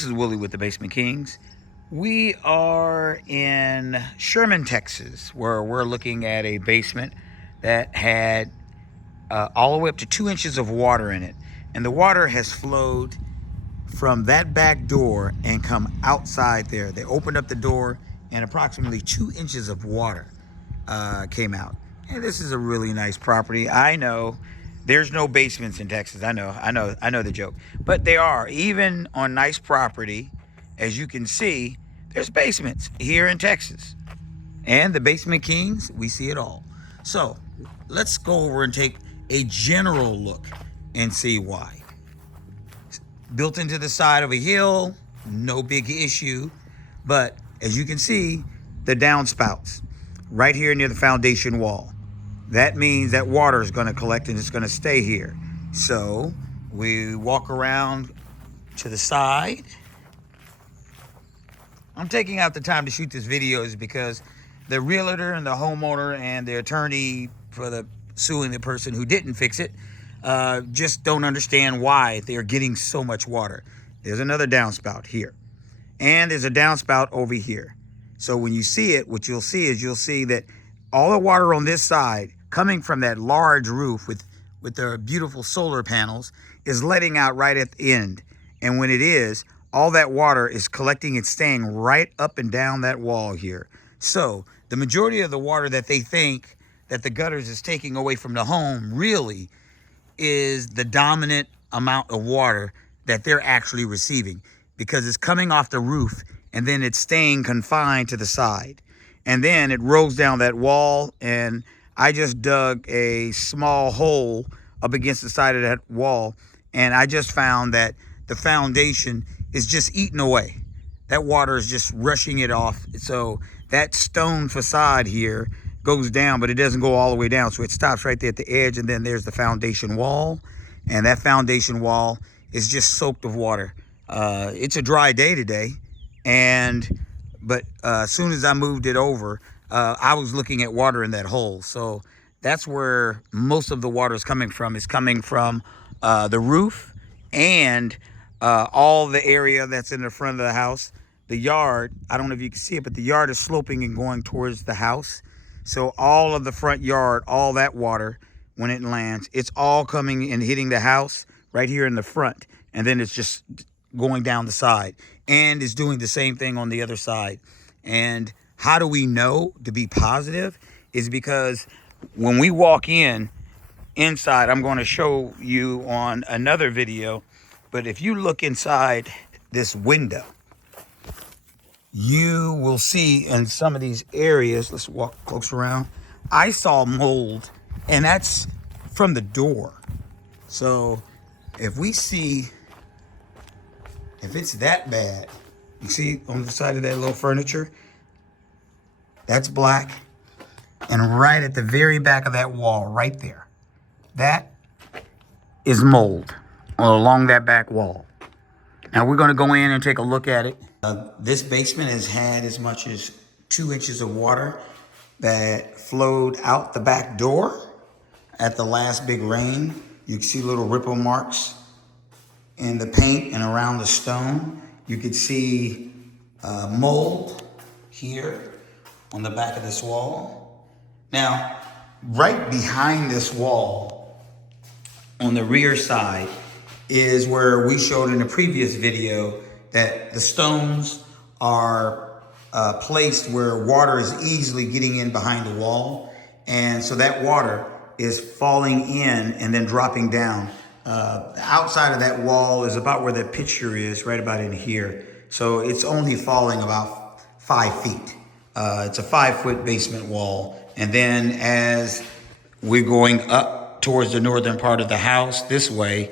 This is Willie with the Basement Kings. We are in Sherman, Texas, where we're looking at a basement that had all the way up to 2 inches of water in it. And the water has flowed from that back door and come outside there. They opened up the door and approximately 2 inches of water came out. And this is a really nice property. I know there's no basements in Texas. I know the joke. But they are. Even on nice property, as you can see, there's basements here in Texas. And the Basement Kings, we see it all. So let's go over and take a general look and see why. Built into the side of a hill, no big issue. But as you can see, the downspouts right here near the foundation wall. That means that water is going to collect and it's going to stay here. So we walk around to the side. I'm taking out the time to shoot this video is because the realtor and the homeowner and the attorney for the suing the person who didn't fix it just don't understand why they're getting so much water. There's another downspout here. And there's a downspout over here. So when you see it, what you'll see that all the water on this side coming from that large roof with their beautiful solar panels is letting out right at the end. And when it is, all that water is collecting and staying right up and down that wall here. So the majority of the water that they think that the gutters is taking away from the home really is the dominant amount of water that they're actually receiving, because it's coming off the roof and then it's staying confined to the side. And then it rolls down that wall, and I just dug a small hole up against the side of that wall, and I just found that the foundation is just eating away. That water is just rushing it off. So that stone facade here goes down, but it doesn't go all the way down. So it stops right there at the edge, and then there's the foundation wall, and that foundation wall is just soaked with water. It's a dry day today, but as soon as I moved it over, I was looking at water in that hole. So that's where most of the water is coming from. It's coming from the roof and all the area that's in the front of the house. The yard, I don't know if you can see it, but the yard is sloping and going towards the house. So all of the front yard, all that water, when it lands, it's all coming and hitting the house right here in the front. And then it's just going down the side, and it's doing the same thing on the other side. And how do we know to be positive is because when we walk inside, I'm going to show you on another video, but if you look inside this window, you will see in some of these areas, let's walk close around, I saw mold, and that's from the door. So if it's that bad, you see on the side of that little furniture, that's black. And right at the very back of that wall, right there, that is mold along that back wall. Now we're gonna go in and take a look at it. This basement has had as much as 2 inches of water that flowed out the back door at the last big rain. You can see little ripple marks in the paint and around the stone. You could see mold here on the back of this wall. Now, right behind this wall, on the rear side, is where we showed in the previous video that the stones are placed where water is easily getting in behind the wall. And so that water is falling in and then dropping down. The outside of that wall is about where the picture is, right about in here. So it's only falling about 5 feet. It's a 5-foot basement wall. And then as we're going up towards the northern part of the house this way,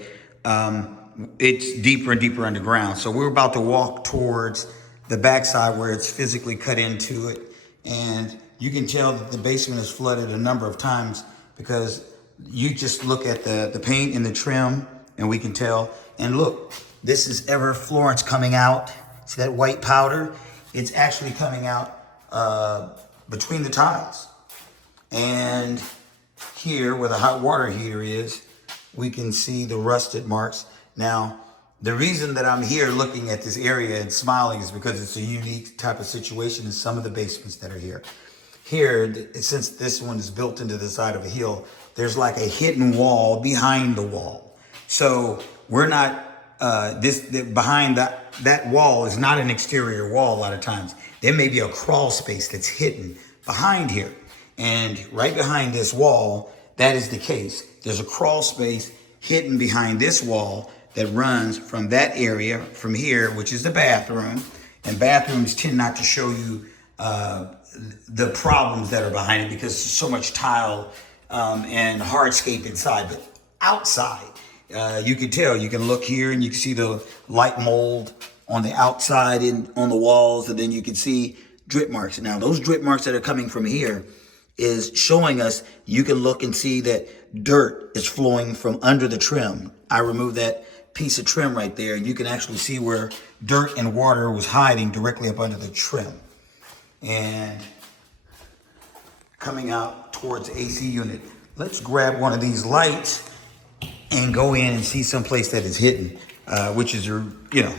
it's deeper and deeper underground. So we're about to walk towards the backside where it's physically cut into it. And you can tell that the basement is flooded a number of times because you just look at the paint and the trim, and we can tell. And look, this is ever Florence coming out. See that white powder? It's actually coming out between the tiles. And here where the hot water heater is, we can see the rusted marks. Now, The reason that I'm here looking at this area and smiling is because it's a unique type of situation in some of the basements that are here. Here, since this one is built into the side of a hill, there's like a hidden wall behind the wall. So we're not, behind that wall is not an exterior wall a lot of times. There may be a crawl space that's hidden behind here. And right behind this wall, that is the case. There's a crawl space hidden behind this wall that runs from that area, from here, which is the bathroom. And bathrooms tend not to show you the problems that are behind it because there's so much tile and hardscape inside. But outside, you can tell. You can look here and you can see the light mold on the outside and on the walls, and then you can see drip marks. Now, those drip marks that are coming from here is showing us, you can look and see that dirt is flowing from under the trim. I removed that piece of trim right there, and you can actually see where dirt and water was hiding directly up under the trim. And coming out towards the AC unit, let's grab one of these lights and go in and see someplace that is hidden, which is, you know,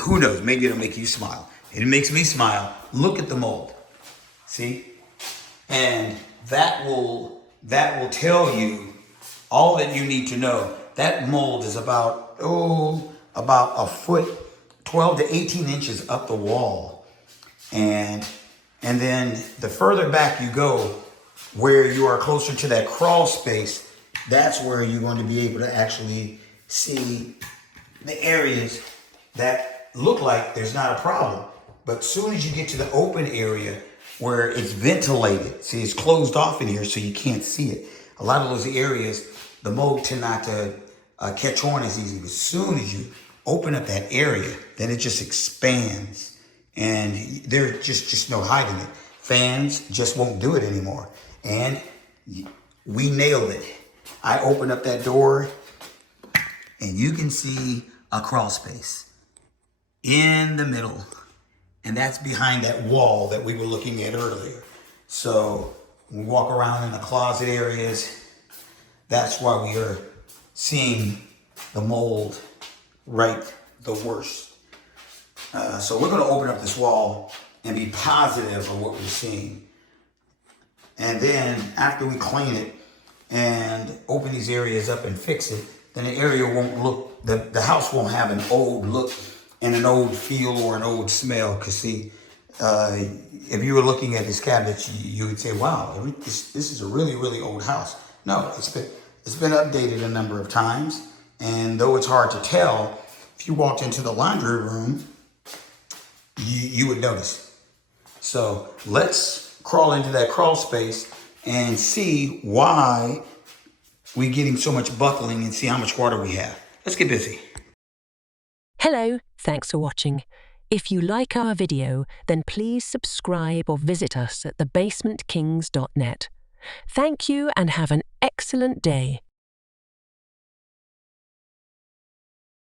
who knows, maybe it'll make you smile. It makes me smile. Look at the mold, see? And that will tell you all that you need to know. That mold is about a foot, 12 to 18 inches up the wall. And then the further back you go, where you are closer to that crawl space, that's where you're going to be able to actually see the areas that look like there's not a problem. But as soon as you get to the open area where it's ventilated, see, it's closed off in here so you can't see it. A lot of those areas, the mold tend not to catch on as easy. But as soon as you open up that area, then it just expands. And there's just no hiding it. Fans just won't do it anymore. And we nailed it. I open up that door and you can see a crawl space in the middle. And that's behind that wall that we were looking at earlier. So we walk around in the closet areas. That's why we are seeing the mold right the worst. So we're going to open up this wall and be positive of what we're seeing. And then after we clean it and open these areas up and fix it, then the area won't look, the house won't have an old look and an old feel or an old smell. Because see, if you were looking at this cabinet, you would say, wow, this is a really, really old house. No, it's been updated a number of times. And though it's hard to tell, if you walked into the laundry room, you would notice. So let's crawl into that crawl space and see why we're getting so much buckling and see how much water we have. Let's get busy. Hello, thanks for watching. If you like our video, then please subscribe or visit us at thebasementkings.net. Thank you and have an excellent day.